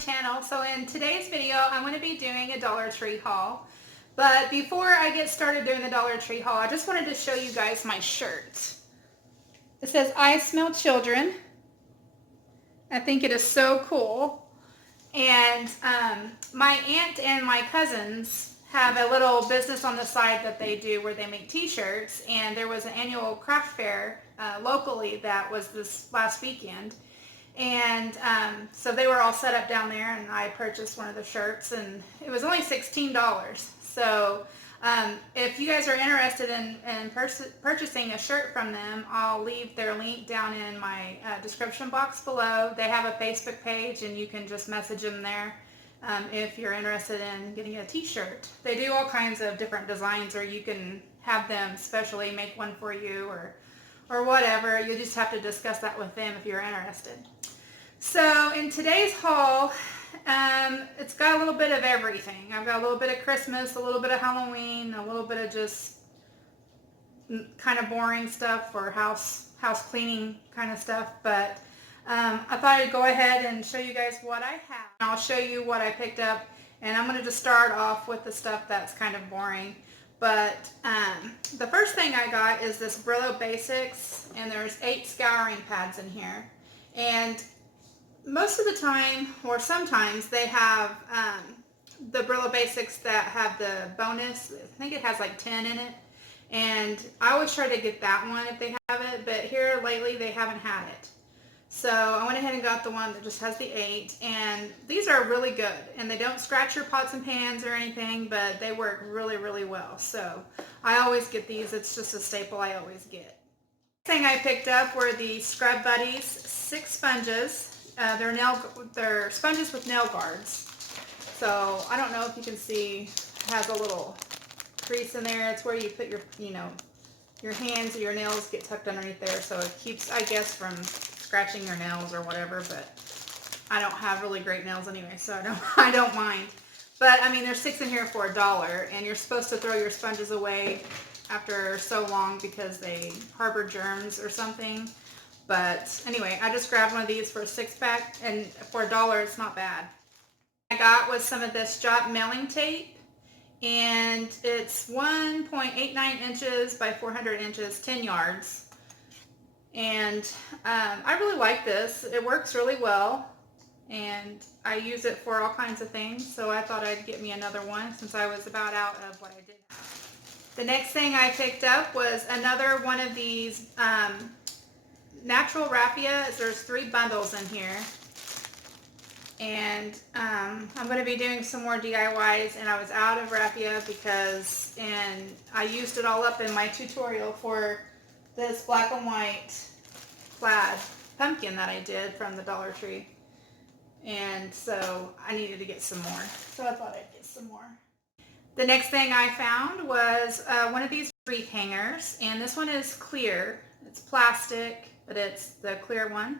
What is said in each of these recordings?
channel. So in today's video, I'm going to be doing a Dollar Tree haul. But before I get started doing the Dollar Tree haul, I just wanted to show you guys my shirt. It says, "I smell children." I think it is so cool. And my aunt and my cousins have a little business on the side that they do where they make t-shirts. And there was an annual craft fair locally that was this last weekend. And so they were all set up down there, and I purchased one of the shirts, and it was only $16. So if you guys are interested in purchasing a shirt from them, I'll leave their link down in my description box below. They have a Facebook page, and you can just message them there if you're interested in getting a t-shirt. They do all kinds of different designs, or you can have them specially make one for you, or whatever. You just have to discuss that with them if you're interested. So in today's haul, it's got a little bit of everything. I've got a little bit of Christmas, a little bit of Halloween, a little bit of just kind of boring stuff for house cleaning kind of stuff. But I thought I'd go ahead and show you guys what I have. I'll show you what I picked up, and I'm going to just start off with the stuff that's kind of boring. But the first thing I got is this Brillo Basics, and there's 8 scouring pads in here. And most of the time, or sometimes, they have the Brillo Basics that have the bonus. I think it has like 10 in it. And I always try to get that one if they have it, but here lately they haven't had it. So I went ahead and got the one that just has the 8, and these are really good, and they don't scratch your pots and pans or anything, but they work really, really well. So I always get these. It's just a staple I always get. The thing I picked up were the Scrub Buddies 6 sponges. They're sponges with nail guards. So I don't know if you can see, it has a little crease in there. It's where you put your, your hands or your nails get tucked underneath there, so it keeps, I guess, from scratching your nails or whatever. But I don't have really great nails anyway, so I don't mind. But I mean, there's 6 in here for $1, and you're supposed to throw your sponges away after so long because they harbor germs or something. But anyway, I just grabbed one of these for a 6-pack, and for $1, it's not bad. I got was some of this Jot mailing tape, and it's 1.89 inches by 400 inches, 10 yards. And I really like this. It works really well, and I use it for all kinds of things, so I thought I'd get me another one since I was about out of what I did. The next thing I picked up was another one of these natural raffia. There's 3 bundles in here, and I'm going to be doing some more DIYs, and I was out of raffia and I used it all up in my tutorial for this black and white plaid pumpkin that I did from the Dollar Tree, and so I needed to get some more, so I thought I'd get some more. The next thing I found was one of these wreath hangers, and this one is clear. It's plastic, but it's the clear one.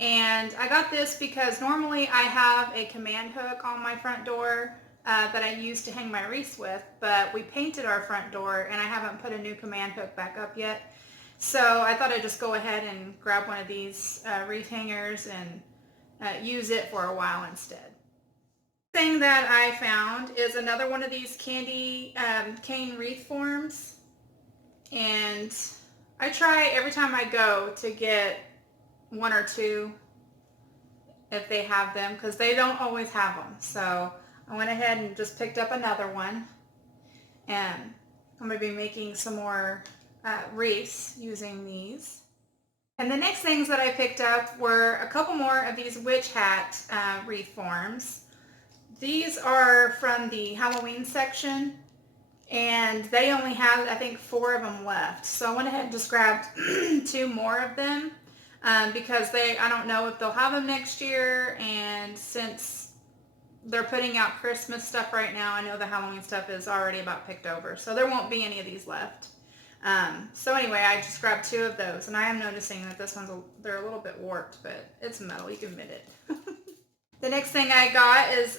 And I got this because normally I have a command hook on my front door that I use to hang my wreaths with, but we painted our front door and I haven't put a new command hook back up yet. So I thought I'd just go ahead and grab one of these wreath hangers and use it for a while instead. The thing that I found is another one of these candy cane wreath forms, and I try every time I go to get 1 or 2 if they have them, because they don't always have them. So I went ahead and just picked up another one, and I'm going to be making some more wreaths using these. And the next things that I picked up were a couple more of these witch hat wreath forms. These are from the Halloween section, and they only have, I think, 4 of them left. So I went ahead and just grabbed 2 more of them because I don't know if they'll have them next year, and since they're putting out Christmas stuff right now, I know the Halloween stuff is already about picked over, so there won't be any of these left. So anyway, I just grabbed 2 of those, and I am noticing that this one's they're a little bit warped, but it's metal, you can mend it. The next thing I got is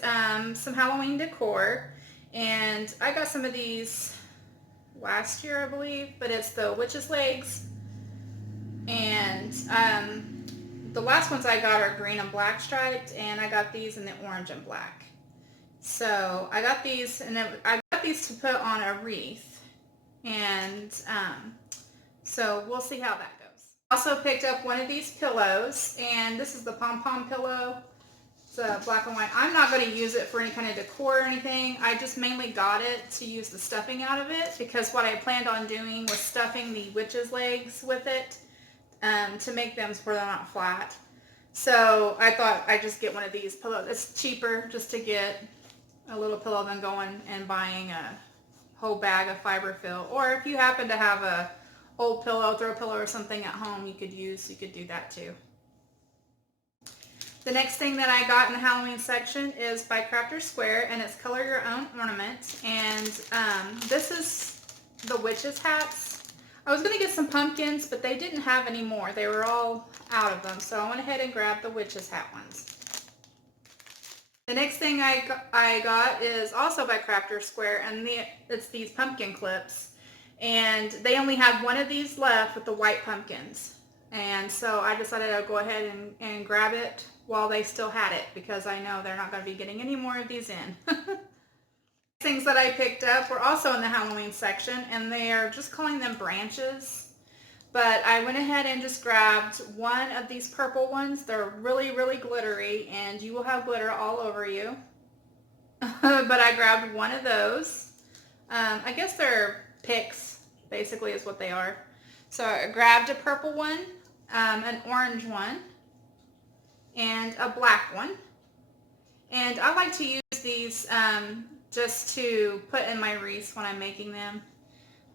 some Halloween decor, and I got some of these last year, I believe, but it's the witch's legs, and The last ones I got are green and black striped, and I got these in the orange and black. So I got these, and then I got these to put on a wreath, and so we'll see how that goes. Also picked up one of these pillows, and this is the pom-pom pillow. It's black and white. I'm not going to use it for any kind of decor or anything. I just mainly got it to use the stuffing out of it, because what I planned on doing was stuffing the witch's legs with it to make them so they're not flat. So I thought I'd just get one of these pillows. It's cheaper just to get a little pillow than going and buying a whole bag of fiberfill. Or if you happen to have a old pillow, throw pillow or something at home you could do that too. The next thing that I got in the Halloween section is by Crafter's Square, and it's Color Your Own Ornament. And this is the witches' hats. I was going to get some pumpkins, but they didn't have any more. They were all out of them, so I went ahead and grabbed the witches' hat ones. The next thing I got is also by Crafter's Square, and it's these pumpkin clips. And they only had one of these left with the white pumpkins. And so I decided I'd go ahead and grab it while they still had it, because I know they're not going to be getting any more of these in. Things that I picked up were also in the Halloween section, and they are just calling them branches. But I went ahead and just grabbed one of these purple ones. They're really, really glittery, and you will have glitter all over you. But I grabbed one of those. I guess they're picks, basically, is what they are. So I grabbed a purple one, an orange one, and a black one. And I like to use these just to put in my wreaths when I'm making them.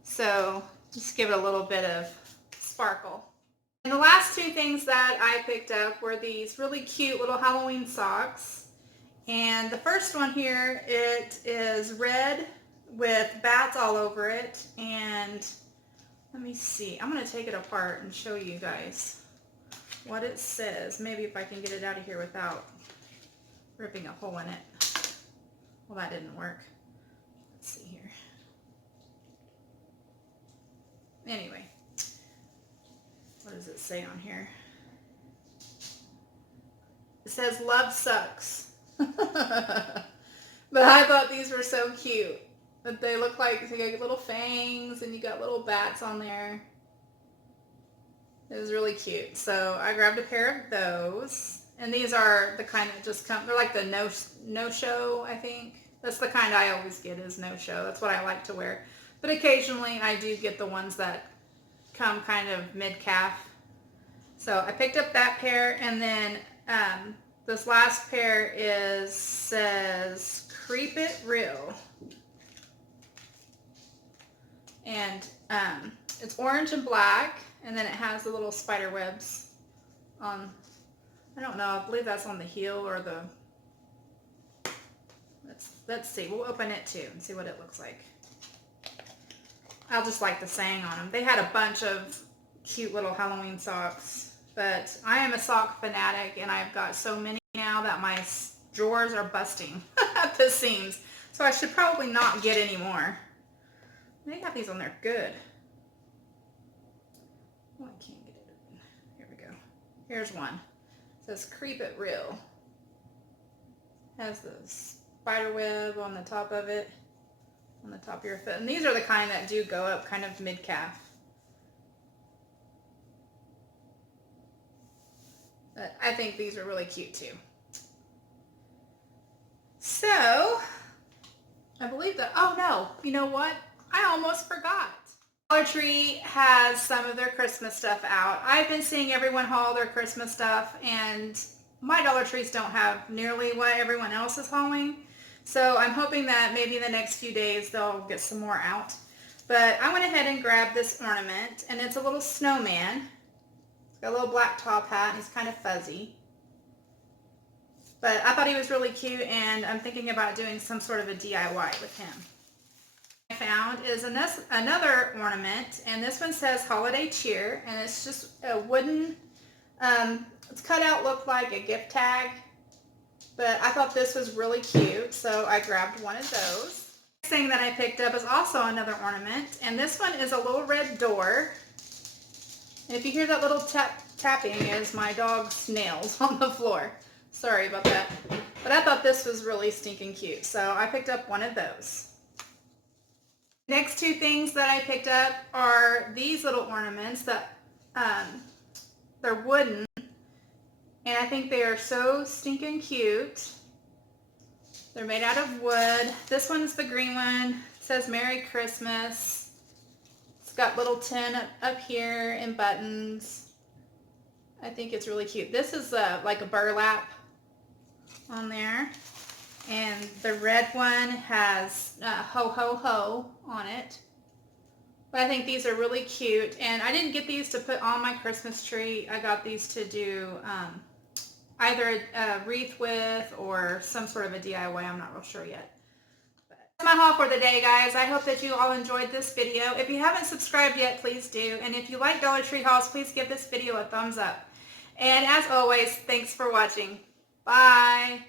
So just give it a little bit of sparkle. And the last two things that I picked up were these really cute little Halloween socks. And the first one here, it is red with bats all over it. And let me see, I'm going to take it apart and show you guys what it says. Maybe if I can get it out of here without ripping a hole in it. Well, that didn't work. Let's see here. Anyway, what does it say on here? It says love sucks. But I thought these were so cute. But they look like they got little fangs and you got little bats on there. It was really cute. So I grabbed a pair of those. And these are the kind that just come, they're like the no-show, I think. That's the kind I always get, is no-show. That's what I like to wear. But occasionally I do get the ones that come kind of mid-calf. So I picked up that pair, and then this last pair says Creep It Real. And it's orange and black, and then it has the little spider webs on, I don't know, I believe that's on the heel or the, let's see, we'll open it too and see what it looks like. I'll just like the saying on them. They had a bunch of cute little Halloween socks, but I am a sock fanatic, and I've got so many now that my drawers are busting at the seams. So I should probably not get any more. They got these on there good. Oh, I can't get it open. Here we go. Here's one. It says Creep It Real. Has the spider web on the top of it, on the top of your foot. And these are the kind that do go up kind of mid-calf. But I think these are really cute too. So, I believe that, oh no, you know what? I almost forgot. Dollar Tree has some of their Christmas stuff out. I've been seeing everyone haul their Christmas stuff, and my Dollar Trees don't have nearly what everyone else is hauling. So I'm hoping that maybe in the next few days they'll get some more out. But I went ahead and grabbed this ornament, and it's a little snowman. He's got a little black top hat, and he's kind of fuzzy. But I thought he was really cute, and I'm thinking about doing some sort of a DIY with him. I found is another ornament, and this one says Holiday Cheer, and it's just a wooden, it's cut out, looked like a gift tag, but I thought this was really cute, so I grabbed one of those. Next thing that I picked up is also another ornament, and this one is a little red door, and if you hear that little tap tapping is my dog's nails on the floor. Sorry about that. But I thought this was really stinking cute, so I picked up one of those. Next two things that I picked up are these little ornaments that they're wooden, and I think they are so stinking cute. They're made out of wood. This one's the green one. It says Merry Christmas. It's got little tin up here and buttons. I think it's really cute. This is like a burlap on there. And the red one has ho ho ho on it. But I think these are really cute. And I didn't get these to put on my Christmas tree. I got these to do either a wreath with or some sort of a DIY. I'm not real sure yet. But that's my haul for the day, guys. I hope that you all enjoyed this video. If you haven't subscribed yet, please do. And if you like Dollar Tree hauls, please give this video a thumbs up. And as always, thanks for watching. Bye.